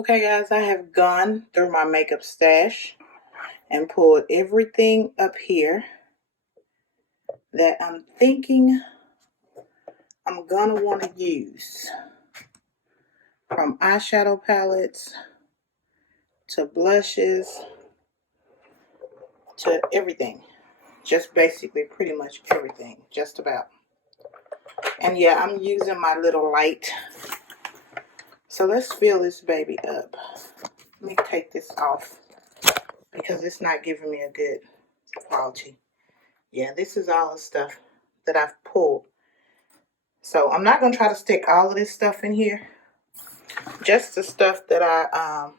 Okay guys, I have gone through my makeup stash and pulled everything up here that I'm thinking I'm gonna want to use. From eyeshadow palettes to blushes to everything. Just basically pretty much everything, just about. And yeah, I'm using my little light. So let's fill this baby up. Let me take this off because it's not giving me a good quality. Yeah, this is all the stuff that I've pulled. So I'm not going to try to stick all of this stuff in here. Just the stuff that I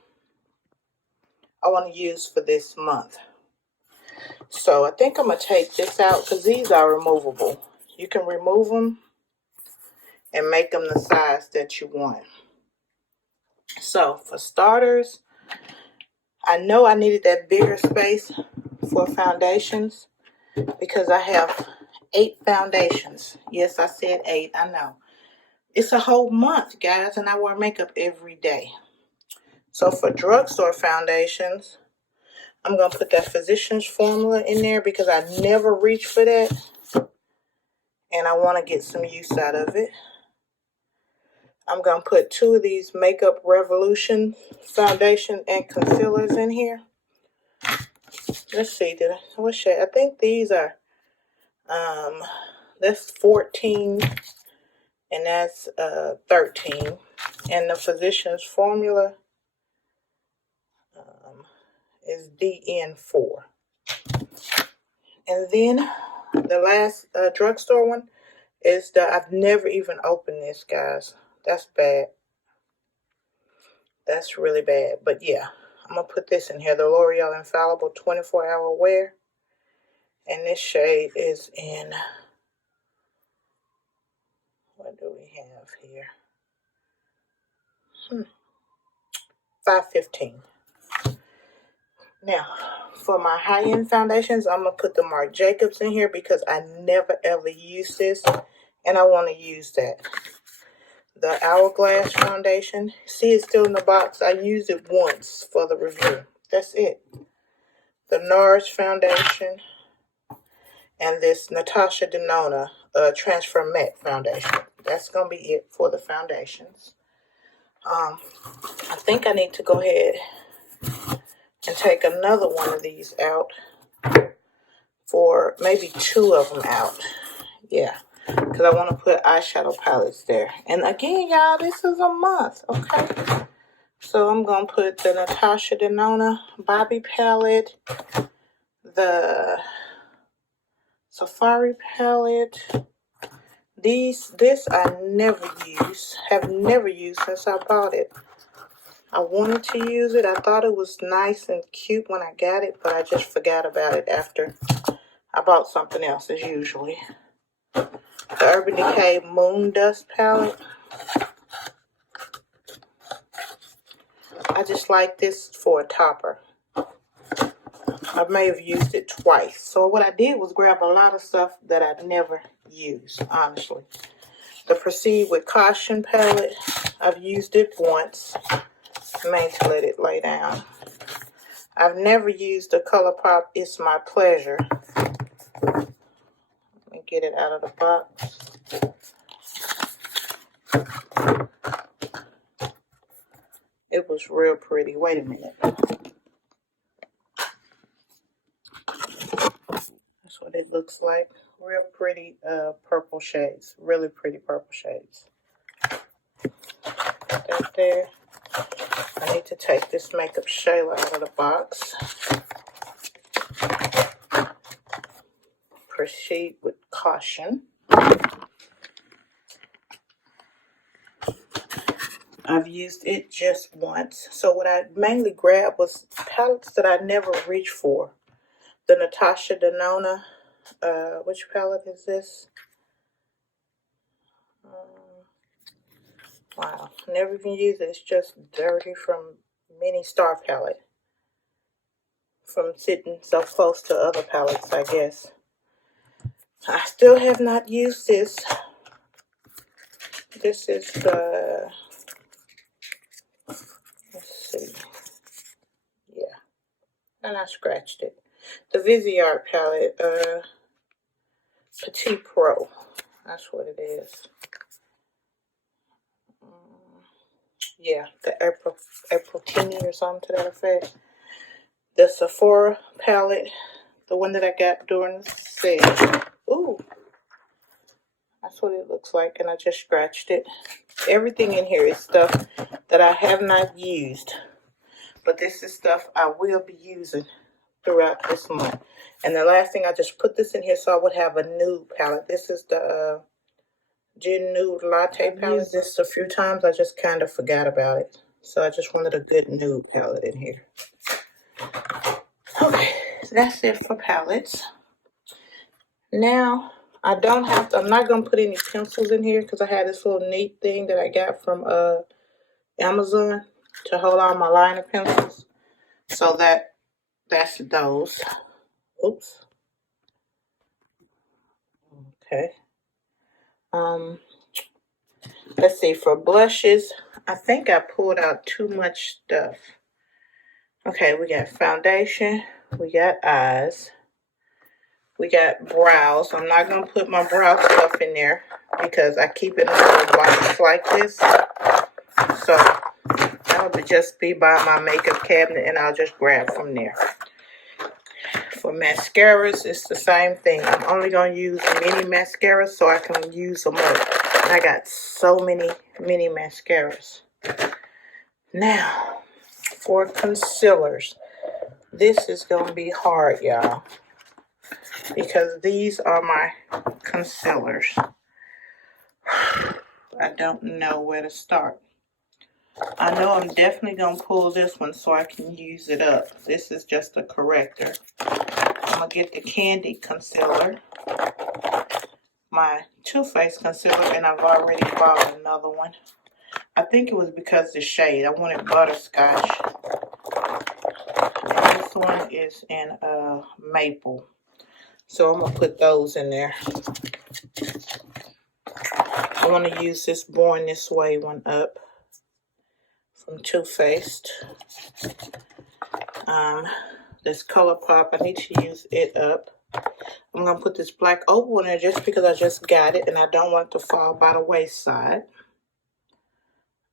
want to use for this month. So I think I'm going to take this out because these are removable. You can remove them and make them the size that you want. So for starters, I know I needed that bigger space for foundations because I have 8 foundations. Yes, I said 8. I know. It's a whole month, guys, and I wear makeup every day. So for drugstore foundations, I'm going to put that Physicians Formula in there because I never reach for that. And I want to get some use out of it. I'm going to put 2 of these Makeup Revolution foundation and concealers in here. Let's see, what shade? I think these are, that's 14 and that's 13. And the Physicians Formula is DN4. And then the last drugstore one is I've never even opened this, guys. That's bad. That's really bad. But yeah, I'm going to put this in here. The L'Oreal Infallible 24-Hour Wear. And this shade is in, what do we have here? 515. Now, for my high-end foundations, I'm going to put the Marc Jacobs in here because I never ever use this. And I want to use that. The Hourglass foundation. See, it's still in the box. I used it once for the review. That's it. The NARS foundation. And this Natasha Denona Transfer Matte foundation. That's going to be it for the foundations. I think I need to go ahead and take another one of these out. For maybe 2 of them out. Yeah. Because I want to put eyeshadow palettes there. And again, y'all, this is a month, okay? So I'm going to put the Natasha Denona Bobby palette, the Safari palette. This I never use, have never used since I bought it. I wanted to use it. I thought it was nice and cute when I got it, but I just forgot about it after I bought something else, as usually. The Urban Decay Moon Dust palette. I just like this for a topper. I may have used it twice. So what I did was grab a lot of stuff that I'd never used, honestly. The Proceed with Caution palette. I've used it once. I may to let it lay down. I've never used the ColourPop It's My Pleasure. Let me get it out of the box. It was real pretty. Wait a minute. That's what it looks like. Real pretty purple shades. Really pretty purple shades. Put that there. I need to take this Makeup Shayla out of the box. Proceed with Caution. I've used it just once. So what I mainly grabbed was palettes that I never reached for. The Natasha Denona. Which palette is this? Wow. Never even used it. It's just Dirty from Mini Star palette. From sitting so close to other palettes, I guess. I still have not used this. This is the, let's And I scratched it. The Viseart palette, Petit Pro. That's what it is. Yeah, the April Teeny or something to that effect. The Sephora palette, the one that I got during the sale. Ooh, that's what it looks like, and I just scratched it. Everything in here is stuff that I have not used, but this is stuff I will be using throughout this month. And the last thing, I just put this in here so I would have a nude palette. This is the Gin Nude Latte palette. I've used this a few times. I just kind of forgot about it. So I just wanted a good nude palette in here. Okay, so that's it for palettes. Now, I'm not going to put any pencils in here because I had this little neat thing that I got from Amazon to hold all my liner pencils. So that's those. Oops. Okay. Let's see, for blushes, I think I pulled out too much stuff. Okay, we got foundation, we got eyes, we got brows. I'm not going to put my brow stuff in there because I keep it in little boxes like this. So that would just be by my makeup cabinet and I'll just grab from there. For mascaras, it's the same thing. I'm only going to use mini mascaras so I can use them up. And I got so many mini mascaras. Now, for concealers, this is going to be hard, y'all, because these are my concealers. I don't know where to start. I know I'm definitely going to pull this one so I can use it up. This is just a corrector. I'm going to get the Candy concealer, my Too Faced concealer, and I've already bought another one. I think it was because the shade. I wanted butterscotch. And this one is in maple. So I'm going to put those in there. I want to use this Born This Way one up from Too Faced. This ColourPop, I need to use it up. I'm going to put this black opal in there just because I just got it and I don't want it to fall by the wayside.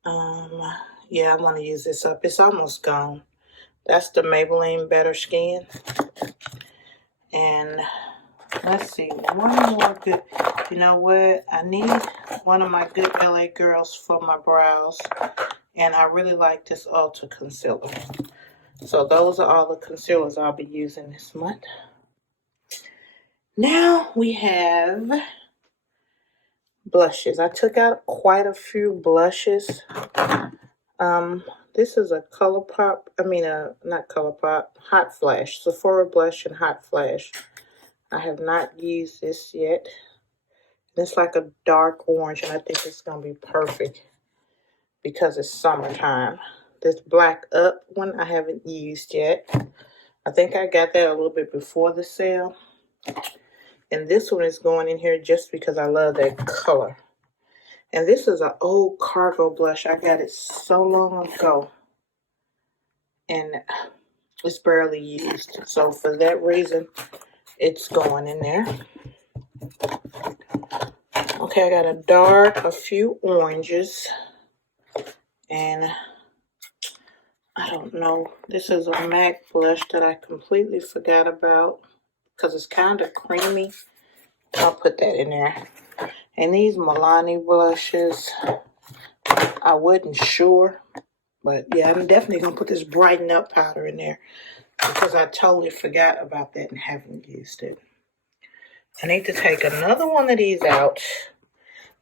Yeah, I want to use this up. It's almost gone. That's the Maybelline Better Skin. And let's see, one more good. You know what? I need one of my good LA Girls for my brows. And I really like this Ulta concealer. So those are all the concealers I'll be using this month. Now we have blushes. I took out quite a few blushes. This is a ColourPop. Not ColourPop. Hot Flash. Sephora blush and Hot Flash. I have not used this yet. It's like a dark orange, and I think it's going to be perfect because it's summertime. This Black Up one I haven't used yet. I think I got that a little bit before the sale. And this one is going in here just because I love that color. And this is an old Cargo blush. I got it so long ago. And it's barely used. So for that reason, it's going in there. Okay, I got a few oranges. And I don't know. This is a MAC blush that I completely forgot about because it's kind of creamy. I'll put that in there. And these Milani blushes, I wasn't sure. But yeah, I'm definitely going to put this Brighten Up powder in there because I totally forgot about that and haven't used it. I need to take another one of these out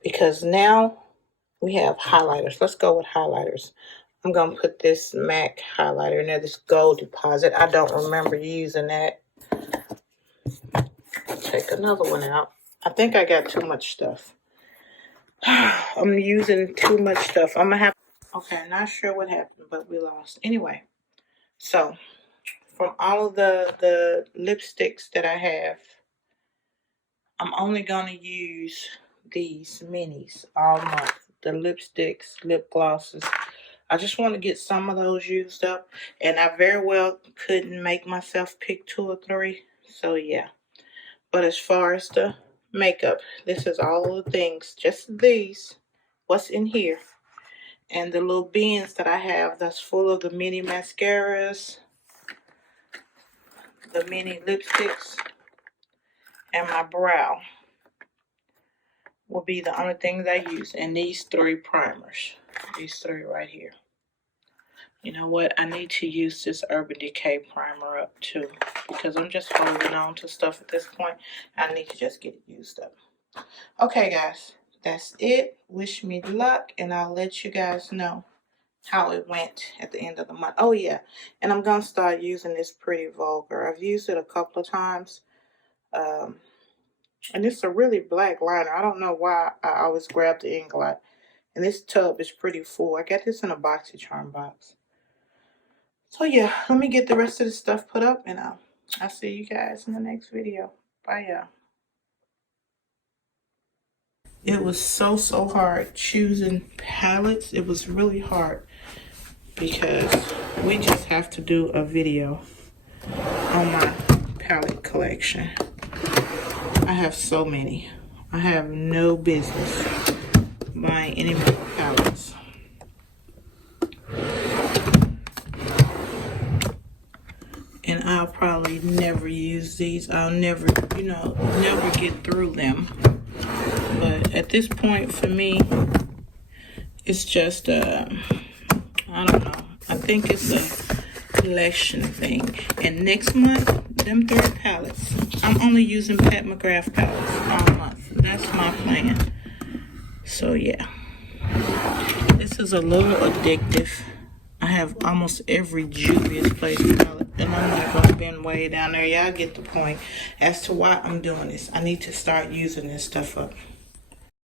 because now we have highlighters. Let's go with highlighters. I'm going to put this MAC highlighter in there, this Gold Deposit. I don't remember using that. Take another one out. I think I got too much stuff. I'm using too much stuff. I'm going to have... Okay, I'm not sure what happened, but we lost. Anyway, so from all of the lipsticks that I have, I'm only going to use these minis all month. The lipsticks, lip glosses. I just want to get some of those used up. And I very well couldn't make myself pick 2 or 3. So yeah. But as far as the makeup, this is all the things. Just these. What's in here. And the little bins that I have that's full of the mini mascaras, the mini lipsticks, and my brow will be the only things I use. And these 3 primers. These 3 right here. You know what? I need to use this Urban Decay primer up too. Because I'm just holding on to stuff at this point. I need to just get it used up. Okay, guys. That's it. Wish me luck. And I'll let you guys know how it went at the end of the month. Oh, yeah. And I'm going to start using this Pretty Vulgar. I've used it a couple of times. And it's a really black liner. I don't know why I always grab the Inglot. And this tub is pretty full. I got this in a BoxyCharm box. So yeah, let me get the rest of the stuff put up, and I'll see you guys in the next video. Bye, y'all. It was so hard choosing palettes. It was really hard because we just have to do a video on my palette collection. I have so many. I have no business buying any more palettes. And I'll probably never use these. I'll never, never get through them. But at this point, for me, it's just, I don't know. I think it's a collection thing. And next month, them 3 palettes, I'm only using Pat McGrath palettes all month. That's my plan. So, yeah. This is a little addictive. I have almost every Juvia's Place palette, and I'm not going to bend way down there. Y'all get the point as to why I'm doing this. I need to start using this stuff up.